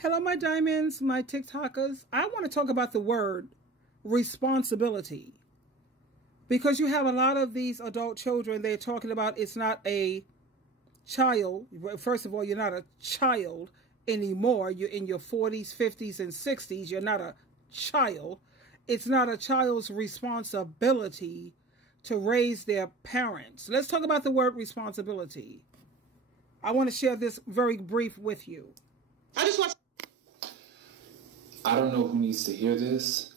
Hello, my diamonds, my TikTokers. I want to talk about the word responsibility because you have a lot of these adult children. They're talking about it's not a child. First of all, you're not a child anymore. You're in your 40s, 50s, and 60s. You're not a child. It's not a child's responsibility to raise their parents. Let's talk about the word responsibility. I want to share this very brief with you. I don't know who needs to hear this,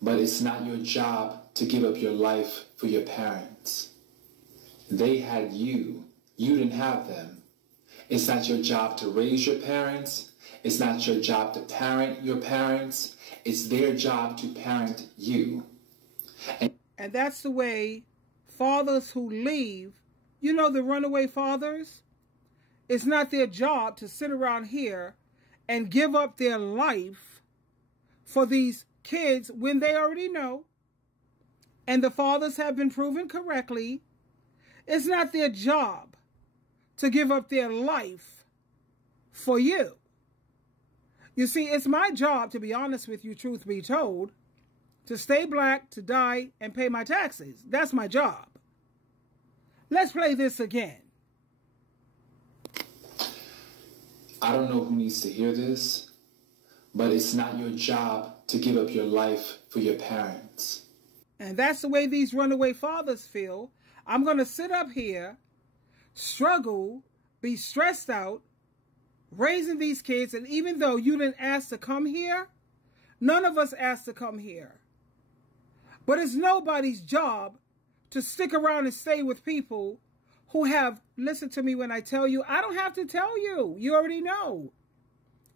but it's not your job to give up your life for your parents. They had you. You didn't have them. It's not your job to raise your parents. It's not your job to parent your parents. It's their job to parent you. And that's the way fathers who leave, you know, the runaway fathers, it's not their job to sit around here and give up their life for these kids when they already know, and the fathers have been proven correctly. It's not their job to give up their life for you. You see, it's my job, to be honest with you, truth be told, to stay black, to die, and pay my taxes. That's my job. Let's play this again. I don't know who needs to hear this, but it's not your job to give up your life for your parents. And that's the way these runaway fathers feel. I'm going to sit up here, struggle, be stressed out, raising these kids. And even though you didn't ask to come here, none of us asked to come here. But it's nobody's job to stick around and stay with people who have, listen to me when I tell you, I don't have to tell you. You already know.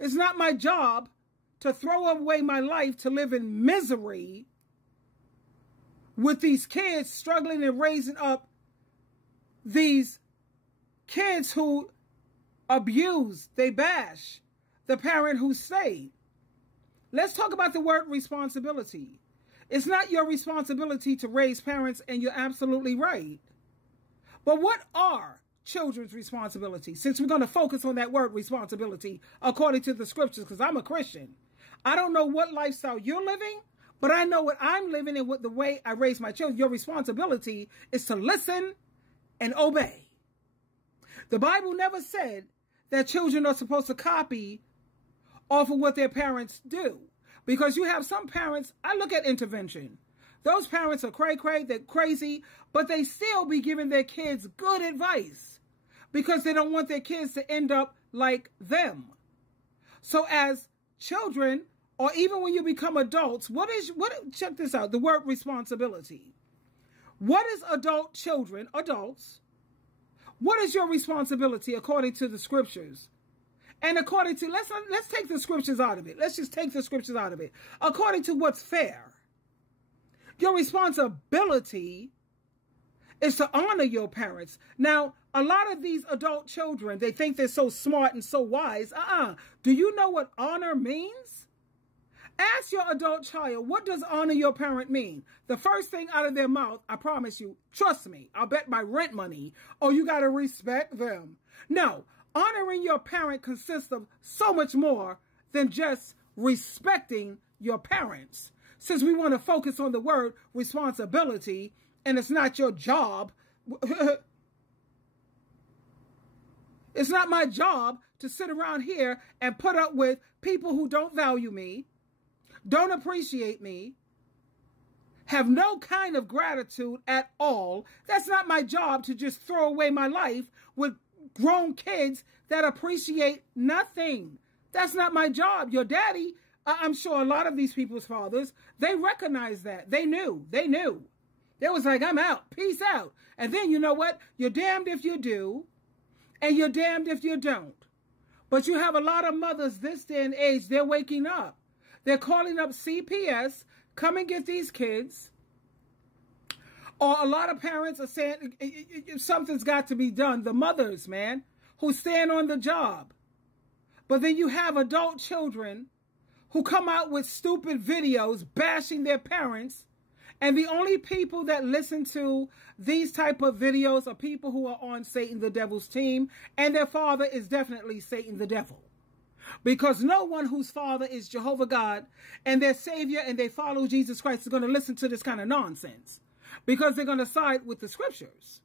It's not my job to throw away my life to live in misery with these kids struggling and raising up these kids who abuse, they bash the parent who stayed. Let's talk about the word responsibility. It's not your responsibility to raise parents, and you're absolutely right. But what are children's responsibilities? Since we're going to focus on that word responsibility according to the scriptures, because I'm a Christian. I don't know what lifestyle you're living, but I know what I'm living and what the way I raise my children. Your responsibility is to listen and obey. The Bible never said that children are supposed to copy off of what their parents do. Because you have some parents, I look at intervention. Those parents are cray-cray, they're crazy, but they still be giving their kids good advice because they don't want their kids to end up like them. So as children, or even when you become adults, check this out, the word responsibility. What is adults, what is your responsibility according to the scriptures? And according to, let's take the scriptures out of it. Let's just take the scriptures out of it. According to what's fair. Your responsibility is to honor your parents. Now, a lot of these adult children, they think they're so smart and so wise. Do you know what honor means? Ask your adult child, what does honor your parent mean? The first thing out of their mouth, I promise you, trust me, I'll bet my rent money, oh, you got to respect them. No, honoring your parent consists of so much more than just respecting your parents. Since we want to focus on the word responsibility, and it's not your job, it's not my job to sit around here and put up with people who don't value me, don't appreciate me, have no kind of gratitude at all. That's not my job to just throw away my life with grown kids that appreciate nothing. That's not my job. Your daddy, I'm sure a lot of these people's fathers, they recognize that. They knew. They was like, I'm out. Peace out. And then you know what? You're damned if you do, and you're damned if you don't. But you have a lot of mothers this day and age, they're waking up. They're calling up CPS, come and get these kids. Or a lot of parents are saying something's got to be done. The mothers, man, who stand on the job. But then you have adult children who come out with stupid videos bashing their parents. And the only people that listen to these type of videos are people who are on Satan the devil's team. And their father is definitely Satan the devil. Because no one whose father is Jehovah God and their Savior and they follow Jesus Christ is going to listen to this kind of nonsense. Because they're going to side with the scriptures.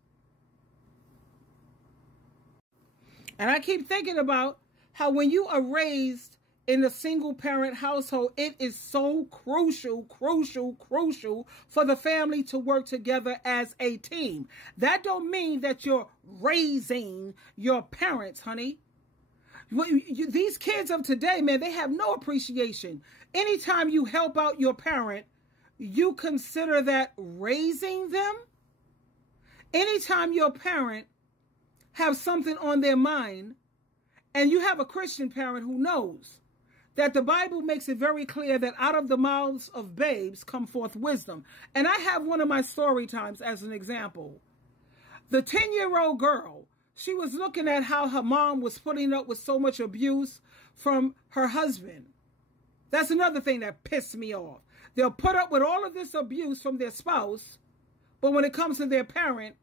And I keep thinking about how when you are raised in a single parent household, it is so crucial for the family to work together as a team. That don't mean that you're raising your parents, honey. These kids of today, man, they have no appreciation. Anytime you help out your parent, you consider that raising them. Anytime your parent have something on their mind, and you have a Christian parent who knows that the Bible makes it very clear that out of the mouths of babes come forth wisdom. And I have one of my story times as an example. The 10-year-old girl, she was looking at how her mom was putting up with so much abuse from her husband. That's another thing that pissed me off. They'll put up with all of this abuse from their spouse, but when it comes to their parent,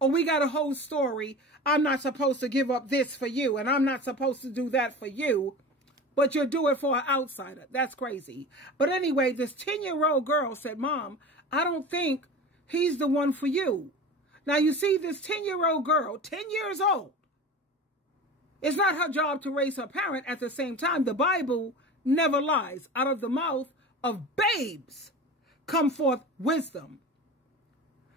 oh, we got a whole story. I'm not supposed to give up this for you, and I'm not supposed to do that for you, but you'll do it for an outsider. That's crazy. But anyway, this 10-year-old girl said, Mom, I don't think he's the one for you. Now, you see, this 10-year-old girl, 10 years old, it's not her job to raise her parent. At the same time, the Bible never lies. Out of the mouth of babes come forth wisdom.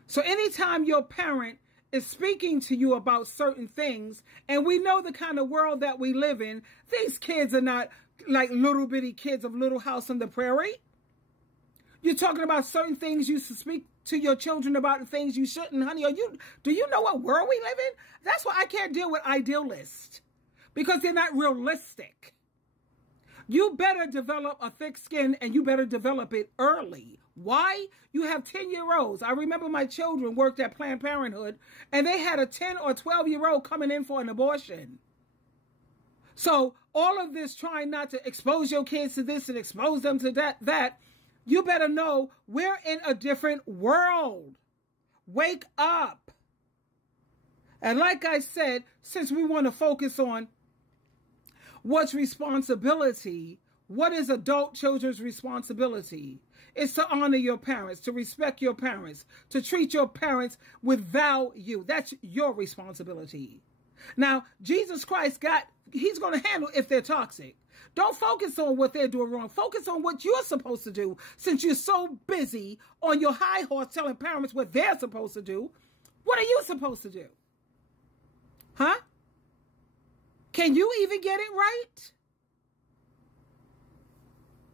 So anytime your parent is speaking to you about certain things, and we know the kind of world that we live in, these kids are not like little bitty kids of Little House on the Prairie. You're talking about certain things you should speak to your children about and things you shouldn't, honey. Do you know what world we live in? That's why I can't deal with idealists, because they're not realistic. You better develop a thick skin, and you better develop it early. Why? You have 10-year-olds. I remember my children worked at Planned Parenthood, and they had a 10 or 12-year-old coming in for an abortion. So all of this trying not to expose your kids to this and expose them to that, you better know we're in a different world. Wake up. And like I said, since we want to focus on what's responsibility, what is adult children's responsibility? It's to honor your parents, to respect your parents, to treat your parents with value. That's your responsibility. Now, Jesus Christ he's going to handle if they're toxic. Don't focus on what they're doing wrong. Focus on what you're supposed to do. Since you're so busy on your high horse telling parents what they're supposed to do, what are you supposed to do? Huh? Can you even get it right?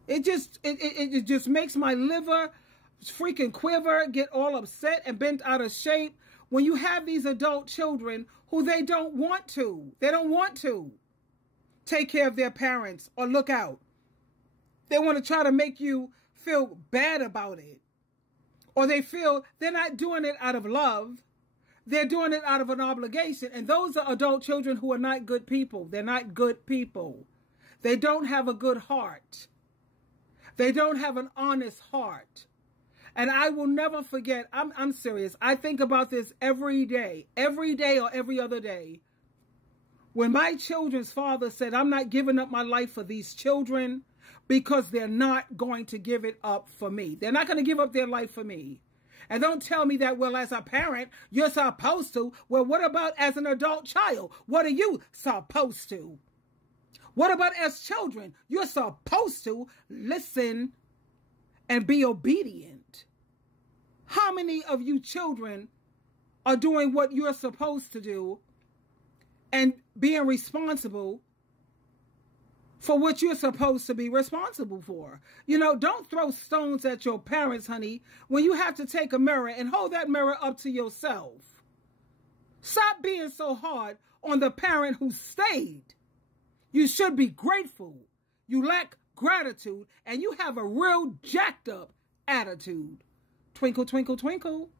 It just makes my liver freaking quiver, get all upset and bent out of shape when you have these adult children who they don't want to. They don't want to take care of their parents or look out. They want to try to make you feel bad about it. Or they feel they're not doing it out of love. They're doing it out of an obligation. And those are adult children who are not good people. They're not good people. They don't have a good heart. They don't have an honest heart. And I will never forget, I'm serious. I think about this every day or every other day. When my children's father said, I'm not giving up my life for these children because they're not going to give it up for me. They're not going to give up their life for me. And don't tell me that, well, as a parent, you're supposed to. Well, what about as an adult child? What are you supposed to? What about as children? You're supposed to listen and be obedient. How many of you children are doing what you're supposed to do and being responsible for what you're supposed to be responsible for? You know, don't throw stones at your parents, honey, when you have to take a mirror and hold that mirror up to yourself. Stop being so hard on the parent who stayed. You should be grateful. You lack gratitude, and you have a real jacked up attitude. Twinkle, twinkle, twinkle.